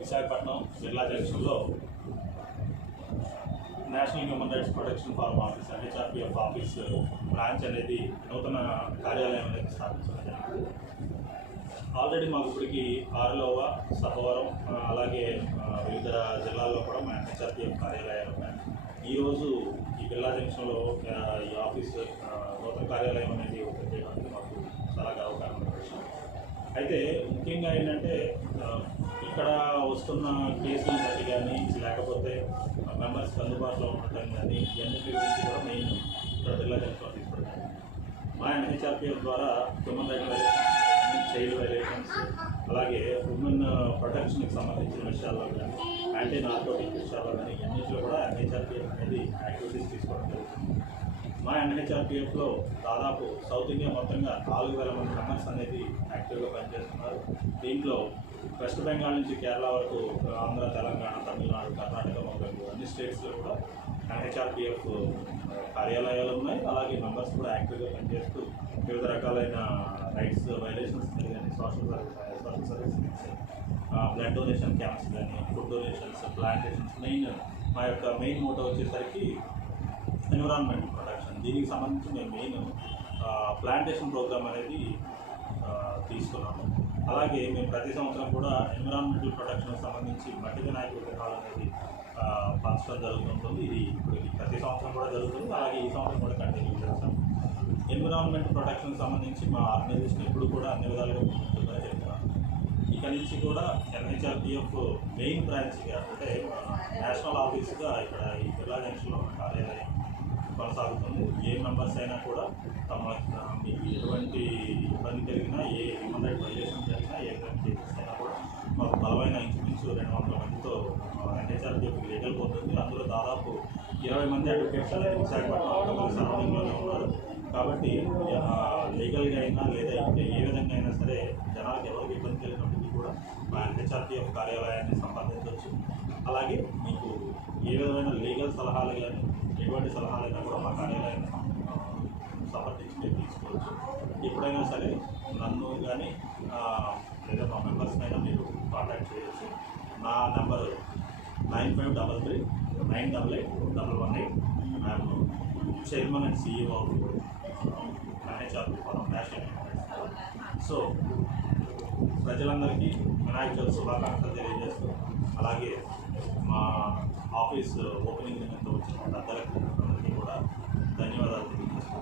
విశాఖపట్నం జిల్లా జంక్షన్లో national human rights protection forum office NHRPF office branch అనేది నూతన కార్యాలయం అనేది స్థాపించడం జరిగింది. ఆల్రెడీ మాకు ఇప్పటికి ఆరులోవ సభవరం అలాగే వివిధ జిల్లాల్లో కూడా మా NHRPF కార్యాలయాలు ఉన్నాయి. ఈరోజు ఈ జిల్లా జంక్షన్లో ఈ ఆఫీస్ నూతన కార్యాలయం అనేది ఓపెన్ చేయడానికి మాకు చాలా గర్వకారణమైన విషయం. అయితే ముఖ్యంగా ఏంటంటే ఇక్కడ వస్తున్న కేసులను బట్టి కానీ లేకపోతే మెంబర్స్కి అందుబాటులో ఉండటం కానీ ఇవన్నిటి గురించి కూడా మెయిన్ ఇక్కడ జిల్లా జంక్షన్లో తీసుకోవడం. మా NHRPF ద్వారా human rights violations, child violations, అలాగే ఉమెన్ ప్రొటెక్షన్కి సంబంధించిన విషయాల్లో కానీ యాంటీ నార్కోటిక్ విషయాల్లో కానీ అన్నింటిలో కూడా NHRPF అనేది యాక్టివిటీస్ తీసుకోవడం జరుగుతుంది. మా NHRPFలో దాదాపు సౌత్ ఇండియా మొత్తంగా 4000 మంది మెంబర్స్ అనేది యాక్టివ్గా పనిచేస్తున్నారు. దీంట్లో వెస్ట్ బెంగాల్ నుంచి కేరళ వరకు ఆంధ్ర, తెలంగాణ, తమిళనాడు, కర్ణాటక మొదలగు అన్ని స్టేట్స్లో కూడా NHRPF కార్యాలయాలు ఉన్నాయి. అలాగే మెంబర్స్ కూడా యాక్టివ్గా పనిచేస్తూ వివిధ రకాలైన రైట్స్ వైలేషన్స్ కానీ social service blood donation camps కానీ ఫుడ్ డొనేషన్స్, ప్లాంటేషన్స్. మా యొక్క మెయిన్ మోటో వచ్చేసరికి ఎన్విరాన్మెంట్ ప్రొటెక్షన్. దీనికి సంబంధించి మేము మెయిన్ ప్లాంటేషన్ ప్రోగ్రామ్ అనేది తీసుకున్నాము. అలాగే మేము ప్రతి సంవత్సరం కూడా ఎన్విరాన్మెంటల్ ప్రొటెక్షన్కి సంబంధించి మట్టి వినాయక విగ్రహాలు అనేది పంచడం జరుగుతుంటుంది. ఇది ఇప్పుడు ప్రతి సంవత్సరం కూడా జరుగుతుంది. అలాగే ఈ సంవత్సరం కూడా కంటిన్యూ చేస్తాం. ఎన్విరాన్మెంట్ ప్రొటెక్షన్కి సంబంధించి మా ఆర్గనైజేషన్ ఎప్పుడు కూడా అన్ని విధాలుగా ముందుగా చెప్తున్నాను. ఇక నుంచి కూడా NHRPF మెయిన్ బ్రాంచ్గా అంటే నేషనల్ ఆఫీస్గా ఇక్కడ ఈ జిల్లా జంక్షన్లో ఉన్న కార్యాలయం కొనసాగుతుంది. ఏ మెంబర్స్ అయినా కూడా మీకు ఎటువంటి ఇబ్బంది కలిగినా, ఏ హ్యూమన్ రైట్స్ వైలేషన్ జరిగినా, ఏ కేసెస్ అయినా కూడా మాకు బలమైన ఇంచుమించు 200 మందితో NHRPF లీగల్ పోతుంది. అందులో దాదాపు 20 మంది అడ్వకేట్స్ అనేది విశాఖపట్నం సరౌండింగ్లోనే ఉన్నారు. కాబట్టి లీగల్గా అయినా లేదా ఇంకా ఏ విధంగా అయినా సరే జనాలకు ఎవరికి ఇబ్బంది కలిగినప్పటికీ కూడా మా NHRPF కార్యాలయాన్ని సంప్రదించవచ్చు. అలాగే మీకు ఏ విధమైన లీగల్ సలహాలు కానీ ఎటువంటి సలహాలైనా కూడా మా కార్యాలయాన్ని సంప్రదించి మీరు తీసుకోవచ్చు. ఎప్పుడైనా సరే నన్ను కానీ లేదా మా మెంబర్స్నైనా మీరు కాంటాక్ట్ చేయవచ్చు. నా number 9533 988 118. I'm chairman and CEO of NHRPF forum national human rights. So ప్రజలందరికీ వినాయక చవితి శుభాకాంక్షలు తెలియజేస్తూ, అలాగే మా ఆఫీస్ ఓపెనింగ్ నిమిత్తం వచ్చిన అందరికీ కూడా ధన్యవాదాలు తెలియజేస్తూ.